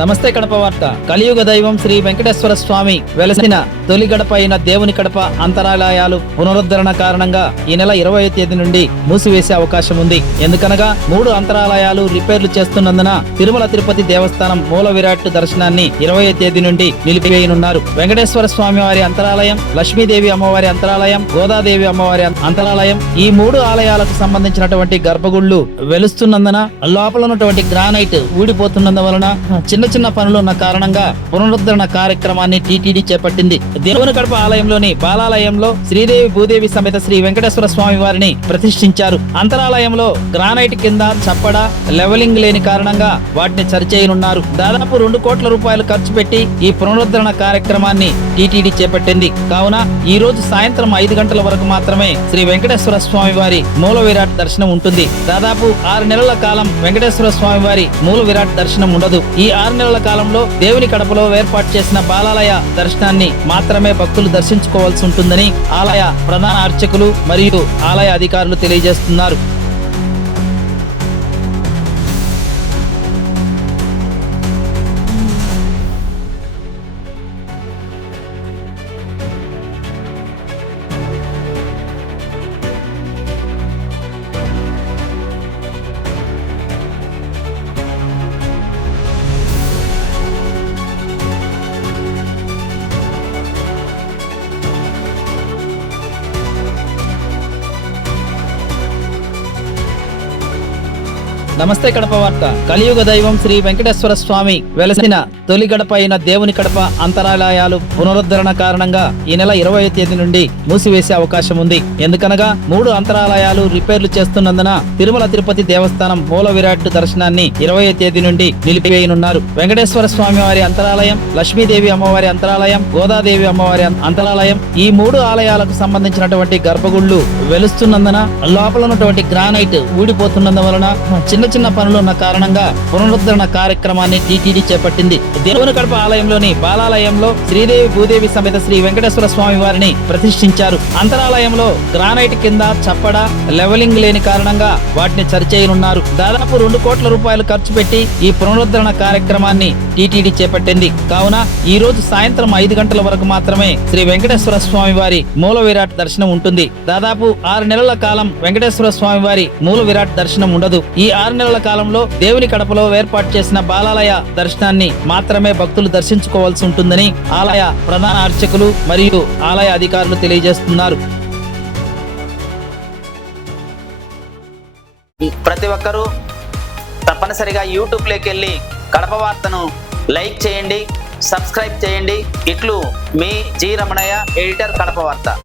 నమస్తే కడప వార్త. కలియుగ దైవం శ్రీ వెంకటేశ్వర స్వామి వెలసిన తొలి గడప అయిన దేవుని కడప అంతరాలయాలు పునరుద్ధరణ కారణంగా ఈ నెల ఇరవై తేదీ నుండి మూసివేసే అవకాశం ఉంది. ఎందుకనగా మూడు అంతరాలయాలు రిపేర్లు చేస్తున్నందున తిరుమల తిరుపతి దేవస్థానం మూల విరాట్ దర్శనాన్ని ఇరవై తేదీ నుండి నిలిపివేయనున్నారు. వెంకటేశ్వర స్వామి వారి అంతరాలయం లక్ష్మీదేవి అమ్మవారి అంతరాలయం గోదాదేవి అమ్మవారి అంతరాలయం ఈ మూడు ఆలయాలకు సంబంధించినటువంటి గర్భగుళ్ళు వెలుస్తున్నందున లోపల ఉన్నటువంటి గ్రానైట్ ఊడిపోతున్నందువలన చిన్న చిన్న పనులు ఉన్న కారణంగా పునరుద్ధరణ కార్యక్రమాన్ని టీటీడీ చేపట్టింది. దేవుని కడప ఆలయంలోని బాలాలయంలో శ్రీదేవి భూదేవి సమేత శ్రీ వెంకటేశ్వర స్వామి వారిని ప్రతిష్ఠించారు. అంతరాలయంలో గ్రానైట్ కింద చప్పడ లెవెలింగ్ లేని కారణంగా వాటిని సరిచేయనున్నారు దాదాపు రెండు కోట్ల రూపాయలు ఖర్చు పెట్టి ఈ పునరుద్ధరణ కార్యక్రమాన్ని టీటీడీ చేపట్టింది. కావున ఈ రోజు సాయంత్రం ఐదు గంటల వరకు మాత్రమే శ్రీ వెంకటేశ్వర స్వామి వారి మూల విరాట్ దర్శనం ఉంటుంది. దాదాపు ఆరు నెలల కాలం వెంకటేశ్వర స్వామి వారి మూల విరాట్ దర్శనం ఉండదు. ఈ ఆరు నెలల కాలంలో దేవుని కడపలో ఏర్పాటు చేసిన బాలాలయ దర్శనాన్ని మాత్రమే భక్తులు దర్శించుకోవాల్సి ఉంటుందని ఆలయ ప్రధాన అర్చకులు మరియు ఆలయ అధికారులు తెలియజేస్తున్నారు. నమస్తే కడప వార్త. కలియుగ దైవం శ్రీ వెంకటేశ్వర స్వామి వెలసిన తొలి గడప అయిన దేవుని కడప అంతరాలయాలు పునరుద్ధరణ కారణంగా ఈ నెల ఇరవై తేదీ నుండి మూసివేసే అవకాశం ఉంది. ఎందుకనగా మూడు అంతరాలయాలు రిపేర్లు చేస్తున్నందున తిరుమల తిరుపతి దేవస్థానం మూల విరాట్ దర్శనాన్ని ఇరవై తేదీ నుండి నిలిపివేయనున్నారు. వెంకటేశ్వర స్వామి వారి అంతరాలయం లక్ష్మీదేవి అమ్మవారి అంతరాలయం గోదాదేవి అమ్మవారి అంతరాలయం ఈ మూడు ఆలయాలకు సంబంధించినటువంటి గర్భగుళ్ళు వెలుస్తున్నందున లోపల ఉన్నటువంటి గ్రానైట్ ఊడిపోతున్నందు వలన చిన్న చిన్న పనులున్న కారణంగా పునరుద్ధరణ కార్యక్రమాన్ని టీటీడీ చేపట్టింది. దేవుని కడప ఆలయంలోని బాలాలయంలో శ్రీదేవి భూదేవి సమేత శ్రీ వెంకటేశ్వర స్వామి వారిని ప్రతిష్ఠించారు. అంతరాలయంలో గ్రానైట్ కింద చప్పడ లెవెలింగ్ లేని కారణంగా వాటిని సరిచేయనున్నారు దాదాపు రెండు కోట్ల రూపాయలు ఖర్చు పెట్టి ఈ పునరుద్ధరణ కార్యక్రమాన్ని టీటీడీ చేపట్టింది. కావున ఈ రోజు సాయంత్రం ఐదు గంటల వరకు మాత్రమే శ్రీ వెంకటేశ్వర స్వామి వారి మూల విరాట్ దర్శనం ఉంటుంది. దాదాపు ఆరు నెలల కాలం వెంకటేశ్వర స్వామి వారి మూల విరాట్ దర్శనం ఉండదు. ఈ ఆరు నెలల కాలంలో దేవుని కడపలో ఏర్పాటు చేసిన బాలాలయ దర్శనాన్ని మాత్రమే భక్తులు దర్శించుకోవాల్సి ఉంటుందని ఆలయ ప్రధాన అర్చకులు మరియు ఆలయ అధికారులు తెలియజేస్తున్నారు. ప్రతి ఒక్కరూ తప్పనిసరిగా యూట్యూబ్లోకి వెళ్ళి కడప వార్తను లైక్ చేయండి సబ్స్క్రైబ్ చేయండి. ఇట్లు మీ జి రమణయ్య ఎడిటర్ కడప వార్త.